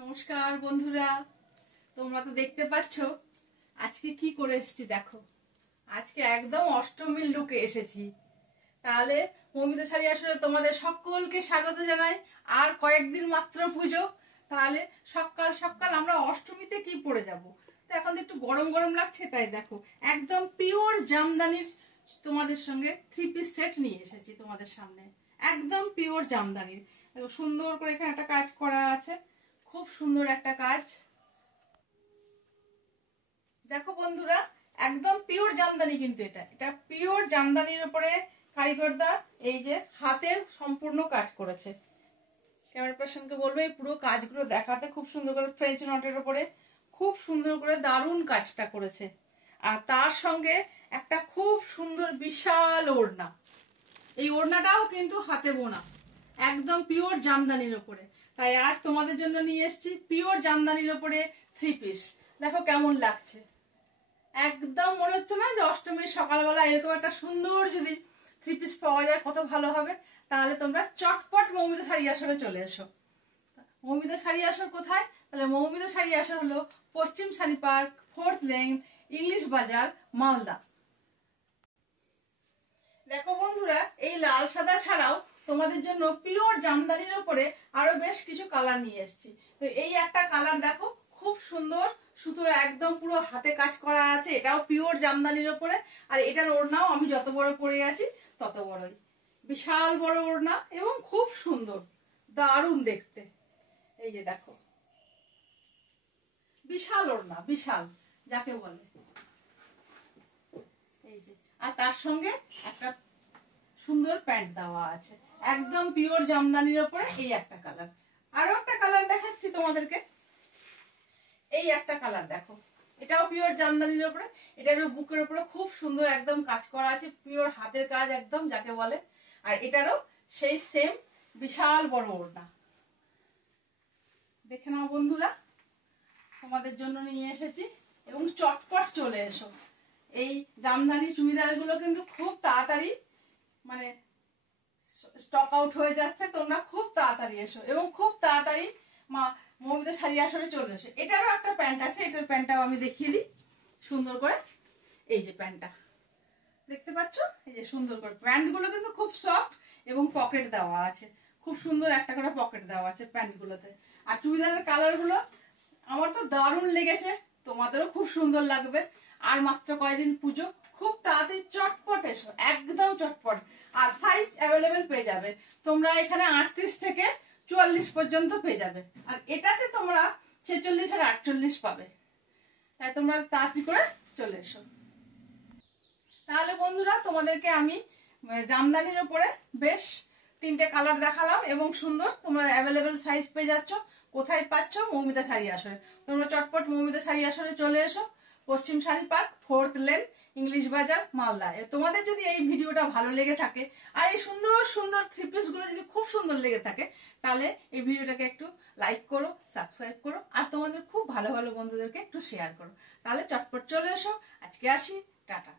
নমস্কার বন্ধুরা, তোমরা তো দেখতে পাচ্ছ আজকে কি করে এসেছি। দেখো, আজকে একদম অষ্টমীর লুকে এসেছি। তাহলে মৌমিতা শাড়ি আসরে তোমাদের সকলকে স্বাগত জানাই। আর কয়েকদিন মাত্র পুজো, তাহলে সকাল সকাল আমরা অষ্টমীতে কি পরে যাব। তো এখন একটু গরম গরম লাগছে, তাই দেখো একদম পিওর জামদানির তোমাদের সঙ্গে 3 পিস সেট নিয়ে এসেছি তোমাদের সামনে। একদম পিওর জামদানির, সুন্দর করে এখানে একটা কাজ করা আছে, খুব সুন্দর একটা কাজ। দেখো বন্ধুরা, একদম পিওর জামদানি, কিন্তু এটা পিওর জামদানির উপরে কারিগরদা এই যে হাতে সম্পূর্ণ কাজ করেছে। ক্যামেরা পার্সনকে বলবো এই পুরো কাজগুলো দেখাতে। খুব সুন্দর করে ফ্রেঞ্চ নটের উপরে খুব সুন্দর করে দারুণ কাজটা করেছে। আর তার সঙ্গে একটা খুব সুন্দর বিশাল ওড়না। এই ওড়নাটাও কিন্তু হাতে বোনা, একদম পিওর জামদানির উপরে। তাই আজ তোমাদের জন্য নিয়ে এসেছি পিওর জামদানির উপরে 3 পিস। দেখো কেমন লাগছে, একদম মনে হচ্ছে না যে অষ্টমীর সকালবেলা এরকম একটা সুন্দর যদি 3 পিস পাওয়া যায় কত ভালো হবে। তাহলে তোমরা চটপট মৌমিতা শাড়ি আসরে চলে এসো। মৌমিতা শাড়ি আসর কোথায়? তাহলে মৌমিতা শাড়ি আসর হলো পশ্চিম sari park, 4th lane, English বাজার, মালদা। দেখো বন্ধুরা, এই লাল সাদা ছাড়াও তোমাদের জন্য পিওর জামদানির উপরে আরো বেশ কিছু কালার নিয়ে এসেছি। তো এই একটা কালার দেখো, খুব সুন্দর সুতোর একদম পুরো হাতে কাজ করা আছে, এটাও পিওর জামদানির উপরে। আর এটার ওড়নাও আমি যত বড় পরে আছি তত বড়ই, বিশাল বড় ওড়না এবং খুব সুন্দর, দারুণ দেখতে। এই যে দেখো, বিশাল ওড়না, বিশাল যাকে বলে। এই যে, আর তার সঙ্গে একটা সুন্দর প্যান্ট দেওয়া আছে, একদম পিওর জামদানির উপরে। এই একটা কালার, আরো একটা কালার দেখাচ্ছি তোমাদেরকে। এই একটা কালার দেখো, এটাও পিওর জামদানির উপরে। এটার বুকের উপরে খুব সুন্দর একদম কাজ করা আছে, পিওর হাতের কাজ একদম যাকে বলে। আর এটারও সেই সেম বিশাল বড় ওড়না। দেখে নাও বন্ধুরা, তোমাদের জন্য নিয়ে এসেছি। এবং চটপট চলে এসো। এই জামদানি চুড়িদার গুলো কিন্তু খুব তাড়াতাড়ি মানে স্টক আউট হয়ে যাচ্ছে, তোমরা খুব তাড়াতাড়ি এসো এবং খুব তাড়াতাড়ি মৌমিতা শাড়ি আসরে চলে এসো। এটারও একটা প্যান্ট আছে, এটার প্যান্টটাও আমি দেখিয়ে দিই সুন্দর করে। এই যে প্যান্টটা দেখতে পাচ্ছ, এই যে সুন্দর করে প্যান্ট গুলো কিন্তু খুব সফট এবং পকেট দেওয়া আছে, খুব সুন্দর একটা করে পকেট দেওয়া আছে প্যান্ট গুলোতে। আর চুড়িদারের কালার গুলো আমার তো দারুণ লেগেছে, তোমাদেরও খুব সুন্দর লাগবে। আর মাত্র কয়েকদিন পুজো, খুব তাড়াতাড়ি চটপট এসো, একদম চটপট। আর সাইজ অ্যাভেলেবেল পেয়ে যাবে তোমরা, এখানে 38 থেকে 44 পর্যন্ত পেয়ে যাবে। আর এটাতে তোমরা 46 আর 48 পাবে। তাই তোমরা তাড়াতাড়ি করে চলে এসো। তাহলে বন্ধুরা, তোমাদেরকে আমি জামদানির উপরে বেশ 3টে কালার দেখালাম এবং সুন্দর, তোমরা অ্যাভেলেবেল সাইজ পেয়ে যাচ্ছ। কোথায় পাচ্ছ? মৌমিতা শাড়ি আসরে। তোমরা চটপট মৌমিতা শাড়ি আসরে চলে এসো, পশ্চিম sari park, 4th lane, English বাজার, মালদা। তোমাদের যদি এই ভিডিওটা ভালো লেগে থাকে আর এই সুন্দর সুন্দর 3 পিস গুলো যদি খুব সুন্দর লেগে থাকে, তাহলে এই ভিডিওটাকে একটু লাইক করো, সাবস্ক্রাইব করো, আর তোমাদের খুব ভালো ভালো বন্ধুদেরকে একটু শেয়ার করো। তাহলে চটপট চলে এসো। আজকে আসি, টাটা।